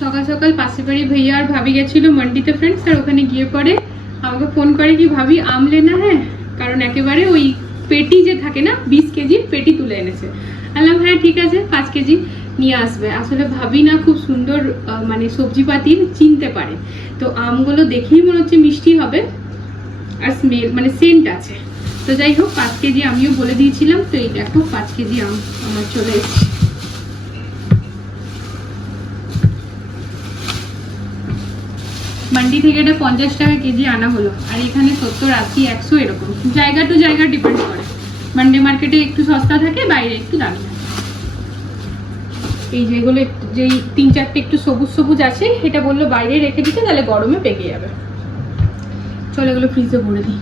সকাল সকাল পাশে বাড়ি ভাইয়া আর ভাবি গেছিল মান্ডিতে ফ্রেন্ডস আর ওখানে গিয়ে পরে আমাকে ফোন করে কি, ভাবি, আম লেনা হ্যাঁ? কারণ একেবারে ওই পেটি যে থাকে না, বিশ কেজি পেটি তুলে এনেছে। বললাম হ্যাঁ ঠিক আছে, পাঁচ কেজি নিয়ে আসবে। আসলে ভাবি না খুব সুন্দর মানে সবজিপাতি চিনতে পারে। তো আমগুলো দেখেই মনে হচ্ছে মিষ্টি হবে, আর স্মেল মানে সেন্ট আছে। তো যাই হোক, পাঁচ কেজি আমিও বলে দিয়েছিলাম, তো এই দেখো, পাঁচ কেজি আম আমার চলে এসেছে। মান্ডি থেকে এটা পঞ্চাশ টাকা কেজি আনা হলো। আর এখানে সত্তর, আশি, একশো এরকম। জায়গা টু জায়গা ডিপেন্ড করে। মান্ডি মার্কেটে একটু সস্তা থাকে, বাইরে একটু দামি এই যেগুলো যেই তিন চারটে একটু সবুজ সবুজ আছে, এটা বলল বাইরে রেখে দিতে, তাহলে গরমে পেকে যাবে। চলো এগুলো ফ্রিজে ভরে দিই।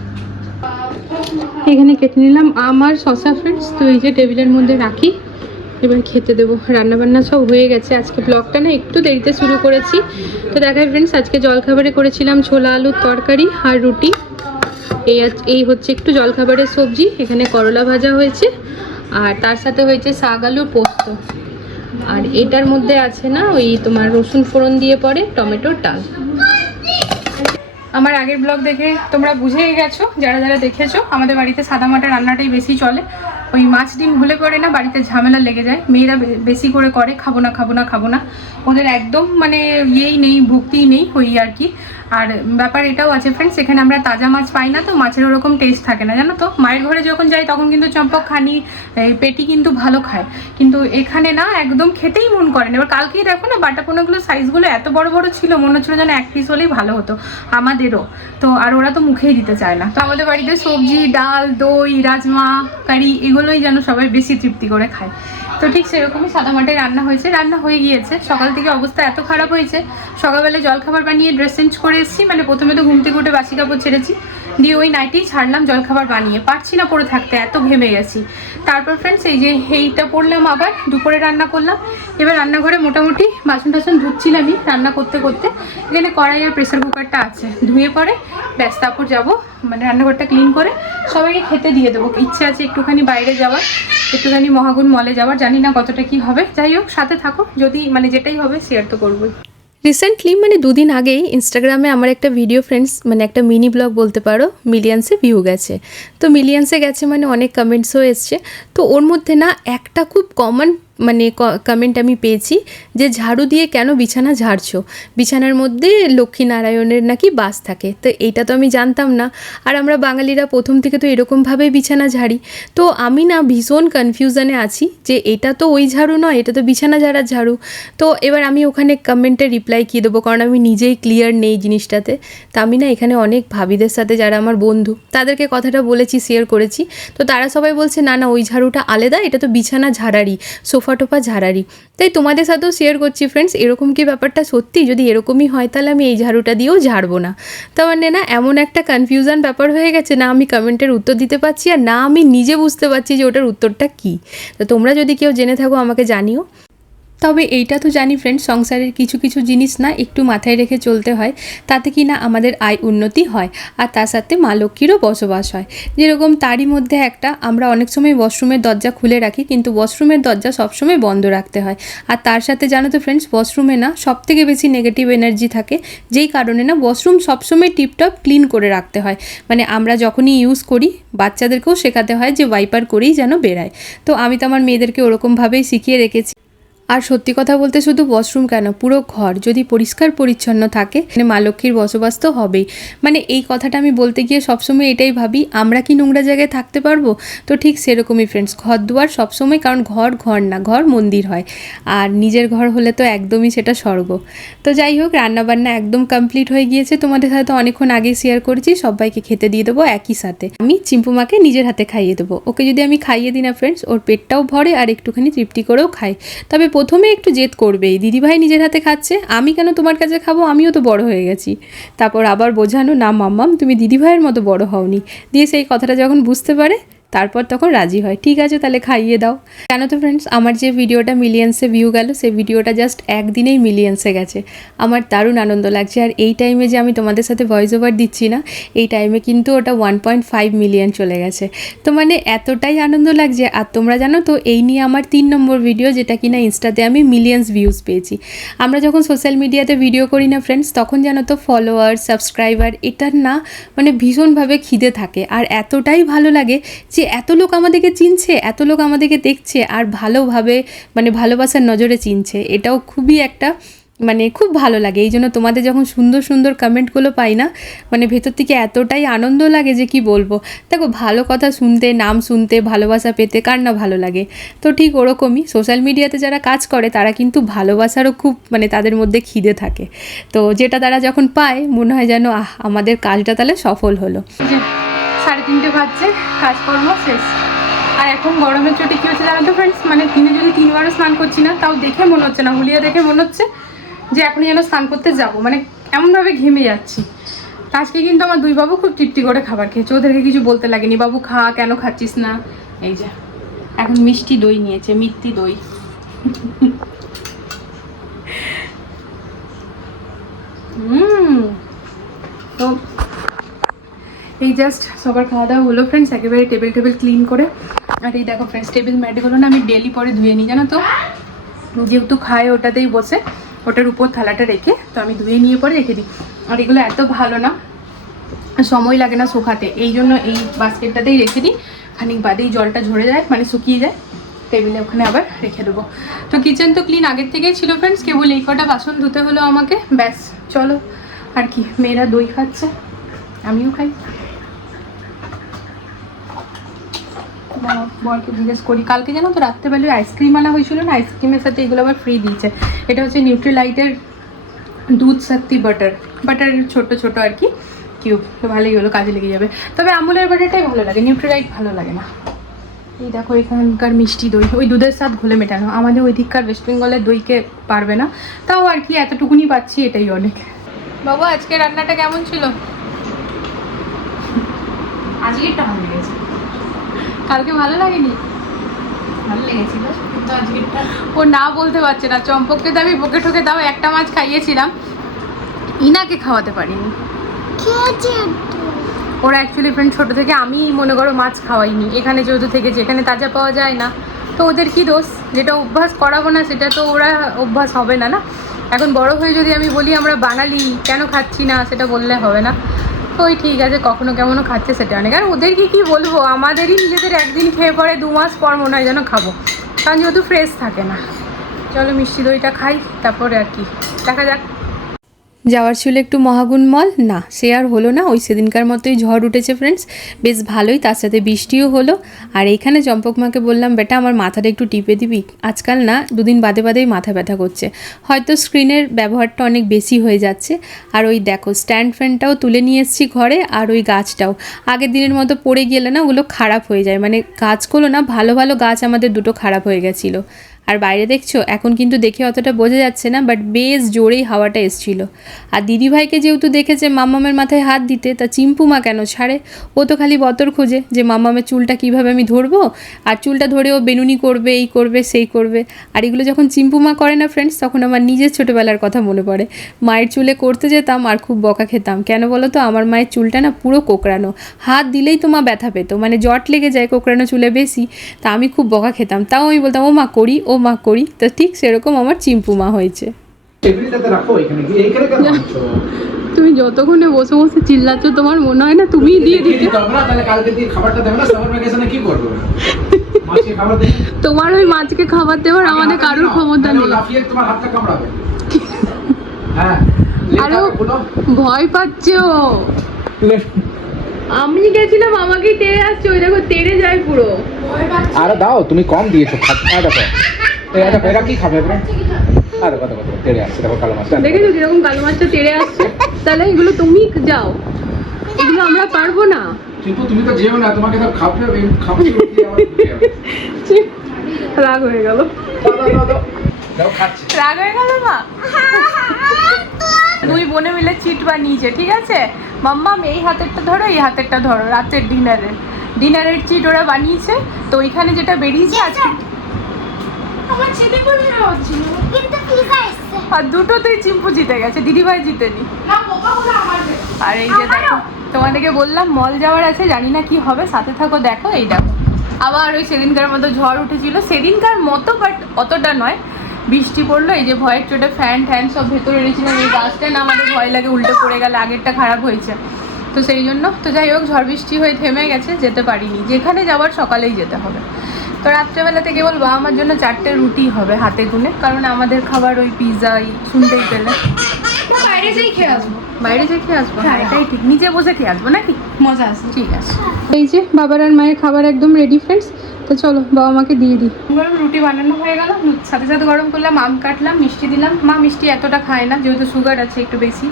এখানে কেটে নিলাম। আমার শশা ফ্রেন্ডস তো এই যে টেবিলের মধ্যে রাখি। এবার খেতে দেবো। রান্নাবান্না সব হয়ে গেছে। আজকে ব্লগটা না একটু দেরিতে শুরু করেছি। তো দেখাই ফ্রেন্ডস আজকে জলখাবারে করেছিলাম ছোলা আলুর তরকারি আর রুটি। এই এই হচ্ছে একটু জলখাবারের সবজি। এখানে করলা ভাজা হয়েছে আর তার সাথে হয়েছে শাক আলুর পোস্ত। আর এটার মধ্যে আছে না ওই তোমার রসুন ফোড়ন দিয়ে পরে টমেটোর ডাল। আমার আগের ব্লগ দেখে তোমরা বুঝেই গেছো, যারা যারা দেখেছ, আমাদের বাড়িতে সাদা মাটা রান্নাটাই বেশি চলে। ওই মাছ ডিম হলে করে না, বাড়িতে ঝামেলা লেগে যায়। মেয়েরা বেশি করে করে, খাব না খাব না খাব না। ওদের একদম মানে ইয়েই নেই, ভক্তিই নেই ওই আর কি। আর ব্যাপার এটাও আছে ফ্রেন্ডস এখানে আমরা তাজা মাছ পাই না তো, মাছের ওরকম টেস্ট থাকে না, জানো তো? মায়ের ঘরে যখন যাই তখন কিন্তু চম্পক খানি পেটি কিন্তু ভালো খায়। কিন্তু এখানে না একদম খেতেই মন করে না। এবার কালকেই দেখো না বাটা পোনাগুলো সাইজগুলো এত বড় বড় ছিল, মনে হচ্ছিল যেন এক পিস হলেই ভালো হতো। আমাদেরও। তো আর ওরা তো মুখেই দিতে চায় না। তো আমাদের বাড়িতে সবজি, ডাল, দই, রাজমা, কারি, এগুলোই যেন সবাই বেশি তৃপ্তি করে খায়। তো ঠিক সেরকমই সাদা মাটায় রান্না হয়েছে। রান্না হয়ে গিয়েছে। সকাল থেকে অবস্থা এত খারাপ হয়েছে। সকালবেলা জলখাবার বানিয়ে ড্রেস চেঞ্জ করে এসেছি। মানে প্রথমে তো ঘুম থেকে উঠে বাসি কাপড় ছেড়েছি। দিয়ে ওই নাইটেই ছাড়লাম, জলখাবার বানিয়ে। পারছি না পরে থাকতে, এত ঘেমে গেছি। তারপর ফ্রেন্ডস এই যে এইটা পড়লাম আবার, দুপুরে রান্না করলাম। এবার রান্নাঘরে মোটামুটি বাসন টাসন ধুচ্ছিলামই রান্না করতে করতে। এখানে কড়াই আর প্রেসার কুকারটা আছে। ধুয়ে পরে ব্যাস, তারপর যাব মানে রান্নাঘরটা ক্লিন করে সবাইকে খেতে দিয়ে দেবো। ইচ্ছে আছে একটুখানি বাইরে যাওয়ার, একটুখানি মহাগুণ মলে যাওয়ার, জানি না কতটা কি হবে। যাই হোক, সাথে থাকো। যদি মানে যেটাই হবে শেয়ার তো করবোই। রিসেন্টলি মানে দুদিন আগেই ইনস্টাগ্রামে আমার একটা ভিডিও ফ্রেন্ডস মানে একটা মিনি ব্লগ বলতে পারো মিলিয়ান্সে ভিউ গেছে। তো মিলিয়ান্সে গেছে মানে অনেক কমেন্টসও এসছে। তো ওর মধ্যে না একটা খুব কমন মানে কমেন্ট আমি পেয়েছি যে ঝাড়ু দিয়ে কেন বিছানা ঝাড়ছো? বিছানার মধ্যে লক্ষ্মীনারায়ণের নাকি বাস থাকে। তো এইটা তো আমি জানতাম না। আর আমরা বাঙালিরা প্রথম থেকে তো এরকমভাবেই বিছানা ঝাড়ি। তো আমি না ভীষণ কনফিউশনে আছি যে এটা তো ওই ঝাড়ু নয়, এটা তো বিছানা ঝাড়ার ঝাড়ু। তো এবার আমি ওখানে কমেন্টে রিপ্লাই কী দেবো? কারণ আমি নিজেই ক্লিয়ার নেই জিনিসটাতে। তা আমি না এখানে অনেক ভাবিদের সাথে যারা আমার বন্ধু, তাদেরকে কথাটা বলেছি শেয়ার করেছি। তো তারা সবাই বলছে, না না, ওই ঝাড়ুটা আলাদা, এটা তো বিছানা ঝাড়ারই। সোফা টোফা ঝাড়ারই তাই তোমাদের সাথেও শেয়ার করছি ফ্রেন্ডস এরকম কি ব্যাপারটা সত্যি? যদি এরকমই হয় তাহলে আমি এই ঝাড়ুটা দিয়েও ঝাড়বো না। তার মানে না, এমন একটা কনফিউশন ব্যাপার হয়ে গেছে, না আমি কমেন্টের উত্তর দিতে পারছি আর না আমি নিজে বুঝতে পারছি যে ওটার উত্তরটা কী। তো তোমরা যদি কেউ জেনে থাকো আমাকে জানিও। তবে এইটা তো জানি ফ্রেন্ড সংসারের কিছু কিছু জিনিস না একটু মাথায় রেখে চলতে হয়, তাতে কি না আমাদের আয় উন্নতি হয় আর তার সাথে মা লক্ষ্মীরও বসবাস হয়। যেরকম তারই মধ্যে একটা, আমরা অনেক সময় ওয়াশরুমের দরজা খুলে রাখি, কিন্তু ওয়াশরুমের দরজা সবসময় বন্ধ রাখতে হয়। আর তার সাথে জানো তো ফ্রেন্ডস ওয়াশরুমে না সব থেকে বেশি নেগেটিভ এনার্জি থাকে, যেই কারণে না ওয়াশরুম সবসময় টিপটপ ক্লিন করে রাখতে হয়। মানে আমরা যখনই ইউজ করি, বাচ্চাদেরকেও শেখাতে হয় যে ওয়াইপার করেই যেন বেরায়। তো আমি তো আমার মেয়েদেরকে ওরকমভাবেই শিখিয়ে রেখেছি। আর সত্যি কথা বলতে শুধু ওয়াশরুম কেন? পুরো ঘর যদি পরিষ্কার পরিচ্ছন্ন থাকে মানে মা লক্ষ্মীর বসবাস তো হবেই। মানে এই কথাটা আমি বলতে গিয়ে সবসময় এটাই ভাবি, আমরা কি নোংরা জায়গায় থাকতে পারব? তো ঠিক সেরকমই ফ্রেন্ডস ঘর দুয়ার সবসময়, কারণ ঘর ঘর না, ঘর মন্দির হয়। আর নিজের ঘর হলে তো একদমই সেটা স্বর্গ। তো যাই হোক, রান্নাবান্না একদম কমপ্লিট হয়ে গিয়েছে। তোমাদের সাথে অনেকক্ষণ আগে শেয়ার করেছি, সবাইকে খেতে দিয়ে দেবো একই সাথে। আমি চিম্পুমাকে নিজের হাতে খাইয়ে দেবো। ওকে যদি আমি খাইয়ে দিই না ফ্রেন্ডস ওর পেটটাও ভরে আর একটুখানি তৃপ্তি করেও খায় তবে প্রথমে একটু জেদ করবেই। দিদিভাই নিজের হাতে খাচ্ছে, আমি কেন তোমার কাছে খাব? আমিও তো বড় হয়ে গেছি। তারপর আবার বোঝানো, না মাম্মাম, তুমি দিদিভাইয়ের মতো বড় হওনি। দিয়ে সেই কথাটা যখন বুঝতে পারে তারপর তখন রাজি হয়, ঠিক আছে তাহলে খাইয়ে দাও। কেন তো ফ্রেন্ডস আমার যে ভিডিওটা মিলিয়ন্সে ভিউ গেল, সেই ভিডিওটা জাস্ট একদিনেই মিলিয়ন্সে গেছে। আমার দারুণ আনন্দ লাগছে। আর এই টাইমে যে আমি তোমাদের সাথে ভয়েস ওভার দিচ্ছি না, এই টাইমে কিন্তু ওটা ওয়ান পয়েন্ট ফাইভ মিলিয়ন চলে গেছে। তো মানে এতটাই আনন্দ লাগছে। আর তোমরা জানো তো, এই নিয়ে আমার তিন নম্বর ভিডিও যেটা কিনা ইনস্টাতে আমি মিলিয়ন্স ভিউজ পেয়েছি। আমরা যখন সোশ্যাল মিডিয়াতে ভিডিও করি না ফ্রেন্ডস তখন জানো তো ফলোয়ার সাবস্ক্রাইবার এটার না মানে ভীষণভাবে খিদে থাকে। আর এতটাই ভালো লাগে যে এত লোক আমাদেরকে চিনছে, এত লোক আমাদেরকে দেখছে আর ভালোভাবে মানে ভালোবাসার নজরে চিনছে, এটাও খুবই একটা মানে খুব ভালো লাগে। এই জন্য তোমাদের যখন সুন্দর সুন্দর কমেন্টগুলো পাই না মানে ভেতর থেকে এতটাই আনন্দ লাগে যে কি বলব। দেখো, ভালো কথা শুনতে, নাম শুনতে, ভালোবাসা পেতে কার না ভালো লাগে। তো ঠিক ওরকমই সোশ্যাল মিডিয়াতে যারা কাজ করে, তারা কিন্তু ভালোবাসারও খুব মানে তাদের মধ্যে খিদে থাকে। তো যেটা তারা যখন পায়, মনে হয় যেন, আহ, আমাদের কাজটা তাহলে সফল হলো। যে সাড়ে তিনটে বাজছে, কাজকর্ম শেষ। আর এখন গরমের চোটে কী হচ্ছে জানো তো ফ্রেন্ডস মানে দিনে যদি তিনবারও স্নান করছি না, তাও দেখে মনে হচ্ছে না, হুলিয়া দেখে মনে হচ্ছে যে এখনই যেন স্নান করতে যাব। মানে এমনভাবে ঘেমে যাচ্ছি। আজকে কিন্তু আমার দুই বাবু খুব তৃপ্তি করে খাবার খেয়েছে। ওদেরকে কিছু বলতে লাগেনি। বাবু, খা, কেন খাচ্ছিস না? এই যে, এখন মিষ্টি দই নিয়েছে মিষ্টি দই। হুম, তো এই জাস্ট সবার খাওয়া দাওয়া হলো ফ্রেন্ডস একেবারে টেবিল টেবিল ক্লিন করে। আর এই দেখো ফ্রেন্ডস টেবিল ম্যাটগুলো না আমি ডেলি পরে ধুয়ে নিই, জানো তো? যেহেতু খায় ওটাতেই বসে, ওটার উপর থালাটা রেখে, তো আমি ধুয়ে নিয়ে পরে রেখে দিই। আর এগুলো এত ভালো না, সময় লাগে না শুকাতে। এই জন্য এই বাস্কেটটাতেই রেখে দিই। খানিক বাদেই জলটা ঝরে যায় মানে শুকিয়ে যায়। টেবিলে ওখানে আবার রেখে দেবো। তো কিচেন তো ক্লিন আগের থেকেই ছিল ফ্রেন্ডস কেবল এই কটা বাসন ধুতে হলো আমাকে। ব্যাস, চলো। আর কি, মেয়েরা দই খাচ্ছে, আমিও খাই বাবা, বরকে জিজ্ঞেস করি, কালকে জানো তো রাত্রেবেলায় আইসক্রিম আনা হয়েছিল না? আইসক্রিমের সাথে এগুলো আবার ফ্রি দিয়েছে। এটা হচ্ছে নিউট্রিলাইটের দুধ শক্তি বাটার বাটার ছোট ছোট আর কি কিউব তো ভালোই হলো, কাজে লেগে যাবে। তবে আমুলের বাটারটাই ভালো লাগে নিউট্রিলাইট ভালো লাগে না। এই দেখো, এখানকার মিষ্টি দই। ওই দুধের স্বাদ ঘোলে মেটানো। আমাদের ওই দিককার ওয়েস্ট বেঙ্গলের দইকে পারবে না। তাও আর কি, এতটুকুনি পাচ্ছি, এটাই অনেক। বাবা, আজকে রান্নাটা কেমন ছিল? আজকে আজকেরটা ভালো লেগেছে। কালকে ভালো লাগেনি? ভালো লেগেছিল ও না বলতে পারছে না চম্পককে তো আমি বকে ঠকে দাও একটা মাছ খাইয়েছিলাম। ইনাকে খাওয়াতে পারিনি। ওরা অ্যাকচুয়ালি ফ্রেন্ড ছোটো থেকে আমি মনে করো মাছ খাওয়াইনি। এখানে যেহেতু থেকেছে এখানে তাজা পাওয়া যায় না। তো ওদের কি দোষ? যেটা অভ্যাস করাবো না সেটা তো ওরা অভ্যাস হবে না না? এখন বড় হয়ে যদি আমি বলি আমরা বাঙালি কেন খাচ্ছি না? সেটা বললে হবে না। ওই ঠিক আছে, কখনো কেমনও খাচ্ছে সেটা অনেক। আর ওদেরকে কি বলব, আমাদেরই নিজেদের একদিন খেয়ে পরে দু মাস পর মনে হয় যেন খাব। কারণ যেহেতু ফ্রেশ থাকে না। চলো মিষ্টি দইটা খাই, তারপরে আর কি। দেখা যাক। যাওয়ার ছিল একটু মহাগুণ মল? না, সে আর হলো না। ওই সেদিনকার মতোই ঝড় উঠেছে ফ্রেন্ডস বেশ ভালোই, তার সাথে বৃষ্টিও হলো। আর এইখানে চম্পক মাকে বললাম, বেটা, আমার মাথাটা একটু টিপে দিবি? আজকাল না, দুদিন বাদে বাদেই মাথা ব্যথা করছে। হয়তো স্ক্রিনের ব্যবহারটা অনেক বেশি হয়ে যাচ্ছে। আর ওই দেখো স্ট্যান্ড ফ্যানটাও তুলে নিয়ে এসেছি ঘরে, আর ওই গাছটাও। আগের দিনের মতো পড়ে গেলে না, ওগুলো খারাপ হয়ে যায়। মানে গাছগুলো না, ভালো ভালো গাছ আমাদের দুটো খারাপ হয়ে গেছিল। আর বাইরে দেখছ, এখন কিন্তু দেখে অতটা বোঝা যাচ্ছে না বাট বেশ জোরেই হাওয়াটা এসছিল। আর দিদিভাইকে যেহেতু দেখেছে মাম্মামের মাথায় হাত দিতে, তা চিম্পুমা কেন ছাড়ে? ও তো খালি বতর খোঁজে যে মাম্মামের চুলটা কীভাবে আমি ধরবো, আর চুলটা ধরে ও বেনুনি করবে, এই করবে, সেই করবে। আর এগুলো যখন চিম্পুমা করে না ফ্রেন্ডস তখন আমার নিজের ছোটোবেলার কথা মনে পড়ে। মায়ের চুলে করতে যেতাম আর খুব বকা খেতাম। কেন বলো তো, আমার মায়ের চুলটা না পুরো কোকড়ানো। হাত দিলেই তো মা ব্যথা পেতো মানে জট লেগে যায় কোকড়ানো চুলে বেশি, তা আমি খুব বকা খেতাম। তাও আমি বলতাম ও মা করি, ও মা করি তো ঠিক সেরকম আমার চিম্পু মা হয়েছে। তুমি যতক্ষণে বসে বসে চিল্লাচ্ছ তোমার মনে হয় না তুমিই দিয়ে দিতে দিতে। হবে না তাহলে কালকে দিয়ে খাবারটা দেবে না সামার ভ্যাকেশনে কি করবে? মাছকে খাবার দেবে? তোমার ওই মাছকে খাবার দেওয়ার আমাদের কারোর ক্ষমতা নেই। লাফিয়ে তোমার হাতটা কামড়াবে। হ্যাঁ আরে ও ভয় পাচ্ছে ও। আমি গেছিলাম আমাকেই তেড়ে আসছে ওই দেখো তেড়ে যায় পুরো। আরে দাও তুমি কম দিয়েছ দেখো। এই দেখো এরা কি খাবে এবার আরে কত কত তেড়ে আসছে দেখো কালো মাছটা। দেখেছ কীরকম কালো মাছটা তেড়ে আসছে? তাহলে এগুলো তুমি যাও। এগুলো আমরা পারব না। কিন্তু তুমি তো যেও না তোমাকে তো খাবে খাবে রাগ হয়ে গেল। রাগ হয়ে গেল মা? দুই বোনে মিলে চিট বানিয়েছে ঠিক আছে? মাম্মাম এই হাতেরটা ধরো এই হাতেরটা ধরো রাতের ডিনারে ডিনারের চিট ওরা বানিয়েছে। তো ওইখানে যেটা বেরিয়েছে আজকে আর দুটোতেই চিম্পু জিতে গেছে দিদিভাই জিতেনি। আর এই যে দেখো তোমাদেরকে বললাম মল যাওয়ার আছে জানি না কি হবে সাথে থাকো দেখো এই দেখো। আবার ওই সেদিনকার মতো ঝড় উঠেছিল। সেদিনকার মতো বাট অতটা নয়। বৃষ্টি পড়ল এই যে ভয়ের চোটে ফ্যান ট্যান সব ভেতরে এনেছিলাম এই গাছটা না আমাদের ভয় লাগে উল্টে পড়ে গেলে আগেরটা খারাপ হয়েছে। তো সেই জন্য তো যাই হোক ঝড় বৃষ্টি হয়ে থেমে গেছে যেতে পারিনি। যেখানে যাওয়ার সকালেই যেতে হবে। তো রাত্রেবেলাতে কেবল বাবা আমার জন্য চারটে রুটি হবে হাতে গুনে কারণ আমাদের খাবার ওই পিৎজাই শুনতেই পেলে। বাইরে যাই খেয়ে আসব। বাইরে যে খেয়ে আসব? হ্যাঁ। এটাই ঠিক। নিচে বসে খেয়ে আসব নাকি? মজা আছে। ঠিক আছে। এই যে বাবার আর মায়ের খাবার একদম রেডি ফ্রেন্ডস তো চলো বাবা মাকে দিয়ে দিই। গরম রুটি বানানো হয়ে গেল। সাথে সাথে গরম করলাম আম কাটলাম মিষ্টি দিলাম। মা মিষ্টি এতটা খায় না যেহেতু সুগার আছে একটু বেশি।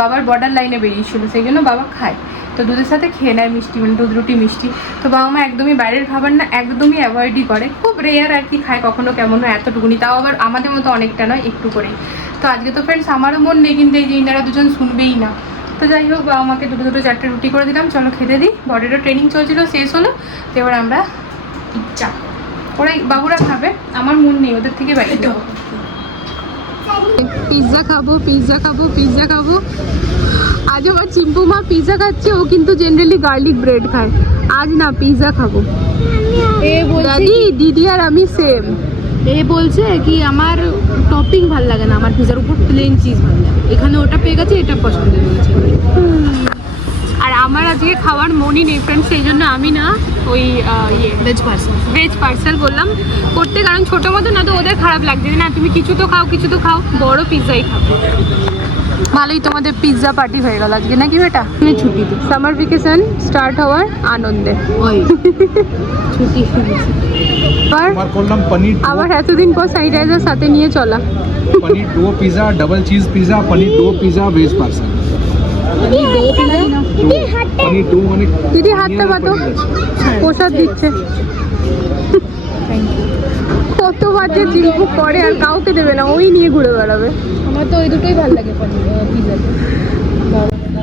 বাবার বর্ডার লাইনে বেরিয়েছিল সেই জন্য বাবা খায়। তো দুধের সাথে খেয়ে নেয় মিষ্টি মানে দুধ রুটি মিষ্টি। তো বাবা মা একদমই বাইরের খাবার না একদমই অ্যাভয়েডই করে। খুব রেয়ার আর কি খায় কখনো কেমন হয় এতটুকুনি। তাও আবার আমাদের মতো অনেকটা নয় একটু করেই। তো আজকে তো ফ্রেন্ডস আমারও মন নেই কিন্তু এই যে ইনারা দুজন শুনবেই না। তো যাই হোক বাবা মাকে দুটো দুটো চারটে রুটি করে দিলাম। চলো খেতে দিই। বডিরও ট্রেনিং চলছিল শেষ হলো। তো এবার আমরা পিজ্জা ওরাই বাবুরা খাবে। আমার মন নেই ওদের থেকে বাইরে দেবো পিৎজা খাব পিৎজা খাব পিৎজা খাব। আজ আমার চিম্পু মা পিৎজা খাচ্ছে ও কিন্তু জেনারেলি গার্লিক ব্রেড খায়। আজ না পিৎজা খাব। দাদি দিদি আর আমি সেম এ বলছে কি আমার টপিং ভালো লাগে না আমার পিজার উপর প্লেন চিজ ভালো লাগে। এখানে ওটা পেয়ে গেছে এটা পছন্দ হয়ে গেছে আমার আজকে খাওয়ার মনই নেই ফ্রেন্ডস সেই জন্য আমি না ওই ইয়ে ভেজ পার্সেল ভেজ পার্সেল বললাম। করতে কারণ ছোটো মতো না তো ওদের খারাপ লাগছে না তুমি কিছু তো খাও কিছু তো খাও বড় পিৎজাই খাও। ভালোই তোমাদের পিৎজা পার্টি হয়ে গেল আজকে নাকি বেটা? ছুটিতে সামার ভেকেশন স্টার্ট হওয়ার আনন্দে। ওই। ছুটি করলাম আবার এতদিন পর স্যানিটাইজার সাথে নিয়ে চলা। Paneer dough pizza double cheese pizza paneer dough pizza veg parcel দিদি হাতটা পাতো প্রসাদ দিচ্ছে। কত বাজে চিম্পু করে আর কাউকে দেবে না ওই নিয়ে ঘুরে বেড়াবে। আমার তো ওই দুটোই ভালো লাগে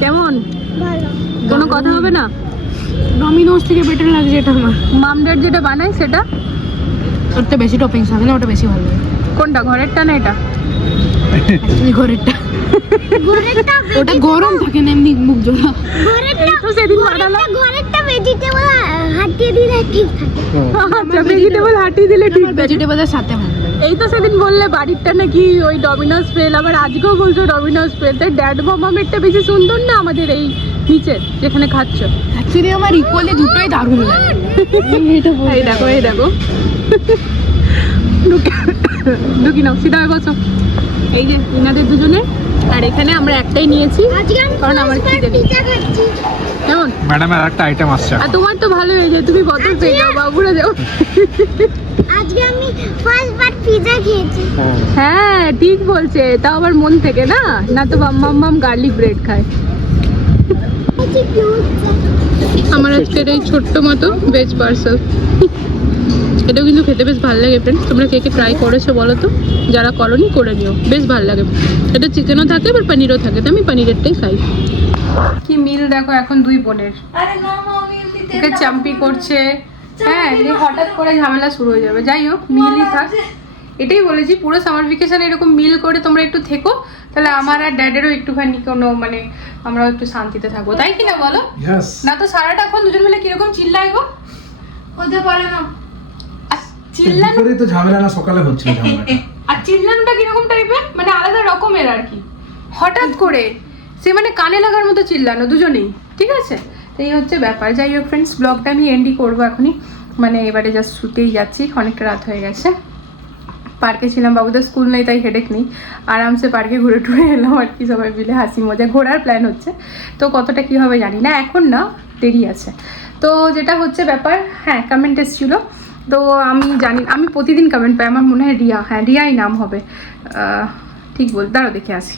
কেমন? কোনো কথা হবে না? ডমিনোস থেকে বেটার লাগছে এটা আমার। মামডার যেটা বানায় সেটা? ওটা বেশি টপিংস থাকে না ওটা বেশি ভালো লাগে। কোনটা ঘরেরটা না এটা? ঘরেরটা। ওটা গরম থাকে না এমনি মুখ জোড়া এই তো সেদিন বানালাম। ঘরেরটা ভেজিটেবল হাতিয়ে দিলে ঠিক থাকে। আচ্ছা ভেজিটেবল হাঁটিয়ে দিলে ঠিক আমার আছে। সাথে এই তো সেদিন বললে বাড়িরটা নাকি ওই ডমিনোস পেল আবার আজকেও বলছো ডমিনোস তাই ড্যাড বেশি সুন্দর না আমাদের এই নিচের যেখানে খাচ্ছ? অ্যাকচুয়ালি আমার ইকুয়ালি দুটোই দারুণ লাগে। এই দেখো এই দেখো। ঢুকি নাও সিধা বসো এই যে ইনাদের দুজনে আর এখানে আমরা একটাই নিয়েছি কারণ আমার খিদে নেই। পিজা খাচ্ছি একটা আইটেম আসছে। আর তোমার তো ভালো হয়ে যায় তুমি বদল পেয়ে যাও বাবুরা যাও। আজকে আমি ফার্স্ট বার পিজা খেয়েছি। হ্যাঁ ঠিক বলছে তাও আবার মন থেকে না? না তো মাম মাম গার্লিক ব্রেড খায়। আমার আজকের এই ছোট্ট মতো ভেজ পার্সেল এটাও কিন্তু খেতে বেশ ভালো লাগে ফ্রেন্ডস তোমরা কে কে ট্রাই করেছ বলো তো? যারা করনি করে নিও। বেশ ভালো লাগে। এটা চিকেনও থাকে আবার পনিরও থাকে। তো আমি পনিরেরটাই খাই। কি মিল দেখো এখন দুই বোনের। ওকে চাম্পি করছে। হ্যাঁ এই হঠাৎ করে। ঝামেলা শুরু হয়ে যাবে। যাই হোক মিলই থাক। এটাই বলেছি পুরো সামার ভেকেশন এরকম মিল করে তোমরা একটু থেকো। তাহলে আমার আর ড্যাডেরও একটুখানি কোনো মানে আমরাও একটু শান্তিতে থাকব। তাই কি না বলো না তো সারাটা এখন দুজন মিলে কীরকম চিল্লাই গো? হতে পারে না। চিল্লানো দুপুরেই তো ঝামেলা না সকালে ঝামেলাটা। আর চিল্লানোটা কীরকম টাইপের? মানে আলাদা রকমের আর কি। হঠাৎ করে সে মানে কানে লাগার মতো চিল্লানো দুজনেই ঠিক আছে? এই হচ্ছে ব্যাপার। যাই হোক ফ্রেন্ডস ব্লগটা আমি এন্ডই করব এখনই। মানে এবারে জাস্ট শুতেই যাচ্ছি অনেকটা রাত হয়ে গেছে। পার্কে ছিলাম বাবুদের স্কুল নেই তাই হেডেক নেই। আরামসে পার্কে ঘুরে টুরে এলাম আর কি সবাই মিলে হাসি মজা। ঘোরার প্ল্যান হচ্ছে। তো কতটা কী হবে জানি না এখন না দেরি আছে। তো যেটা হচ্ছে ব্যাপার হ্যাঁ কমেন্ট এসেছিল। তো আমি জানি, আমি প্রতিদিন কমেন্ট পাই, আমার মনে হয় রিয়া হ্যাঁ রিয়াই নাম হবে। ঠিক বল দাঁড়ো দেখে আসি।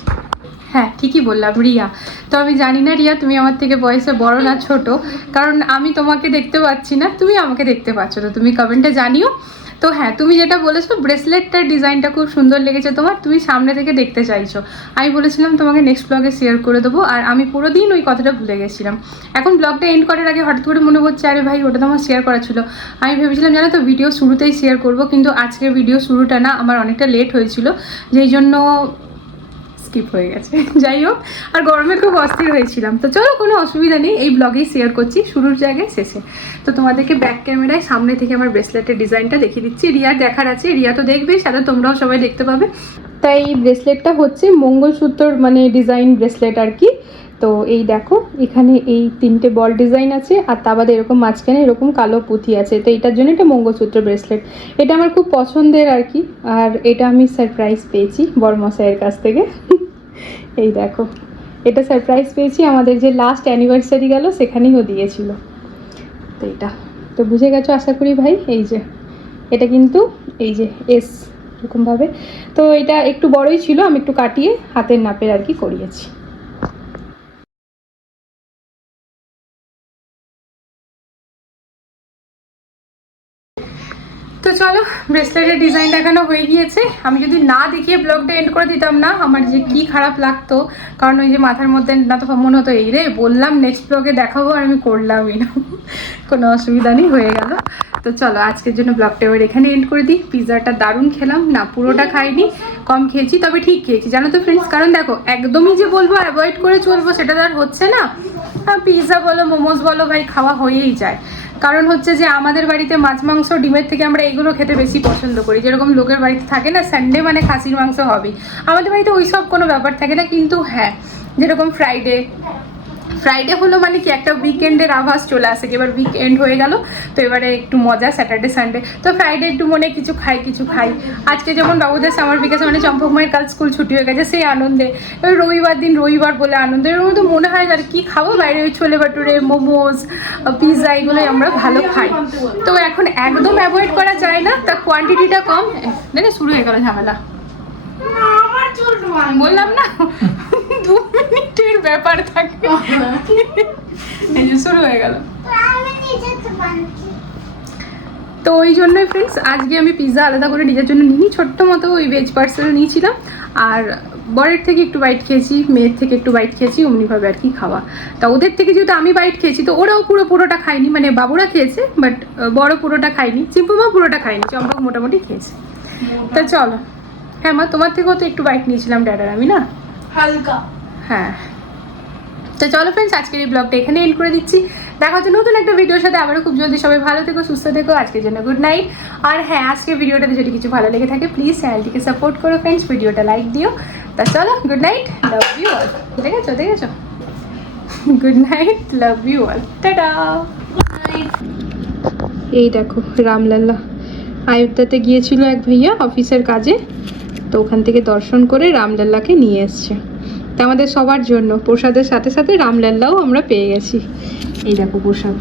হ্যাঁ ঠিকই বললাম, রিয়া। তো আমি জানি না, রিয়া, তুমি আমার থেকে বয়সে বড় না ছোট, কারণ আমি তোমাকে দেখতে পাচ্ছি না, তুমি আমাকে দেখতে পাচ্ছ তো তুমি কমেন্টে জানিও। তো হ্যাঁ তুমি যেটা বলেছ ব্রেসলেটটার ডিজাইনটা খুব সুন্দর লেগেছে তোমার, তুমি সামনে থেকে দেখতে চাইছো। আমি বলেছিলাম তোমাকে নেক্সট ব্লগে শেয়ার করে দেবো, আর আমি পুরো দিন ওই কথাটা ভুলে গেছিলাম। এখন ব্লগটা এন্ড করার আগে হঠাৎ করে মনে হচ্ছে, আরে ভাই, ওটা তো আমার শেয়ার করা ছিল। আমি ভেবেছিলাম, জানো তো ভিডিও শুরুতেই শেয়ার করব, কিন্তু আজকের ভিডিও শুরুটা না, আমার অনেকটা লেট হয়েছিল। যেই জন্য স্কিপ হয়ে গেছে। যাই হোক, আর গরমে খুব অস্থির হয়েছিলাম। তো চলো, কোনো অসুবিধা নেই, এই ব্লগেই শেয়ার করছি, শুরুর জায়গায় শেষে। তো তোমাদেরকে ব্যাক ক্যামেরায় সামনে থেকে আমার ব্রেসলেটের ডিজাইনটা দেখিয়ে দিচ্ছি। রিয়ার দেখার আছে, রিয়া তো দেখবেই সাথে তোমরাও সবাই দেখতে পাবে। তাই এই ব্রেসলেটটা হচ্ছে মঙ্গলসূত্রর মানে ডিজাইন ব্রেসলেট আর কি। তো এই দেখো, এখানে এই তিনটে বল ডিজাইন আছে, আর তা বাদে এরকম মাঝখানে এরকম কালো পুঁথি আছে। তো এটার জন্য এটা মঙ্গলসূত্র ব্রেসলেট এটা আমার খুব পছন্দের আর কি, আর এটা আমি সারপ্রাইজ পেয়েছি বড়মশাইয়ের কাছ থেকে। এই দেখো, এটা সারপ্রাইজ পেয়েছি, আমাদের যে লাস্ট অ্যানিভার্সারি গেল, সেখানেই ও দিয়েছিল। তো এটা, তো বুঝে গেছো আশা করি ভাই? এই যে, এটা কিন্তু এই যে এস এরকমভাবে। তো এটা একটু বড়ই ছিল, আমি একটু কাটিয়ে হাতের নাপের আর কি করিয়েছি। চলো ব্রেসলেটের ডিজাইন দেখানো হয়ে গিয়েছে। আমি যদি না দেখিয়ে ব্লগটা এন্ড করে দিতাম না, আমার যে কি খারাপ লাগতো। কারণ ওই যে মাথার মধ্যে না তো মনে হতো, এই রে, বললাম নেক্সট ব্লগে দেখাবো আর আমি করলামই না। কোনো অসুবিধা নেই, হয়ে গেল। তো চলো, আজকের জন্য ব্লগটা এবার এখানে এন্ড করে দিই। পিৎজাটা দারুণ খেলাম, না পুরোটা খাইনি, কম খেয়েছি, তবে ঠিক খেয়েছি। জানো তো ফ্রেন্ডস কারণ দেখো, একদমই যে বলব অ্যাভয়েড করে চলবো, সেটা তো আর হচ্ছে না। পিৎজা বলো মোমোস বলো, ভাই, খাওয়া হয়েই যায়। কারণ হচ্ছে যে আমাদের বাড়িতে মাছ, মাংস, ডিমের থেকে আমরা এগুলো খেতে বেশি পছন্দ করি। যেরকম লোকের বাড়িতে থাকে না সানডে মানে খাসির মাংস হবেই। আমাদের বাড়িতে ওই সব কোনো ব্যাপার থাকে না, কিন্তু হ্যাঁ যেরকম ফ্রাইডে ফ্রাইডে হলো মানে কি একটা উইকেন্ডের আভাস চলে আসে এবার উইকেন্ড হয়ে গেল তো এবারে একটু মজা স্যাটারডে সানডে তো ফ্রাইডে একটু মনে কিছু খাই কিছু খাই। আজকে যেমন বাবুদের সামার ভ্যাকেশন মানে চম্পক মায়ের কাল স্কুল ছুটি হয়ে গেছে সেই আনন্দে। এবার রবিবার দিন রবিবার বলে আনন্দ এর মধ্যে মনে হয় আর কি খাব? বাইরে ওই ছোলে ভাটুরে মোমোজ পিৎজা এগুলোই আমরা ভালো খাই। তো এখন একদম অ্যাভয়েড করা যায় না তার কোয়ান্টিটিটা কম। দেখে শুরু হয়ে গেল ঝামেলা। বললাম না? দু মিনিটের ব্যাপার থাকে। এই যে শুরু হয়ে গেল। তো ওই জন্যই ফ্রেন্ডস আজকে আমি পিৎজা আলাদা করে নিজের জন্য নিই। ছোট্ট মতো ওই ভেজ পার্সেল নিয়েছিলাম। আর বরের থেকে একটু বাইট খেয়েছি মেয়ের থেকে একটু বাইট খেয়েছি অমনিভাবে আর কি খাওয়া। তা ওদের থেকে যেহেতু আমি বাইট খেয়েছি তো ওরাও পুরো পুরোটা খায়নি। মানে বাবুরা খেয়েছে বাট বড় পুরোটা খায়নি। চিম্পুমা পুরোটা খায়নি চম্পক মোটামুটি খেয়েছে। তা চলো। হ্যাঁ মা তোমার থেকেও তো একটু বাইট নিয়েছিলাম ড্যাডার আমি না? হালকা। হ্যাঁ। তো চলো ফ্রেন্ডস আজকের এই ব্লগটা এখানে এন্ড করে দিচ্ছি। দেখা হচ্ছে নতুন একটা ভিডিওর সাথে। আবারও খুব জলদি সবাই ভালো থেকো, সুস্থ থেকো। আজকের জন্য গুড নাইট আর হ্যাঁ আজকের ভিডিওটাতে যদি কিছু ভালো লেগে থাকে প্লিজ চ্যানেলটিকে সাপোর্ট করো ফ্রেন্ডস ভিডিওটা লাইক দিও। তা চলো good night love you all দেখেছ দেখেছ? Good night love you all tata এই দেখো রামলাল্লা আয়োধ্যাতে গিয়েছিল এক ভাইয়া অফিসের কাজে। তো ওখান থেকে দর্শন করে রামলাল্লাকে নিয়ে এসছে। তা আমাদের সবার জন্য। প্রসাদের সাথে সাথে রামলাল্লাও আমরা পেয়ে গেছি। এই দেখো প্রসাদ।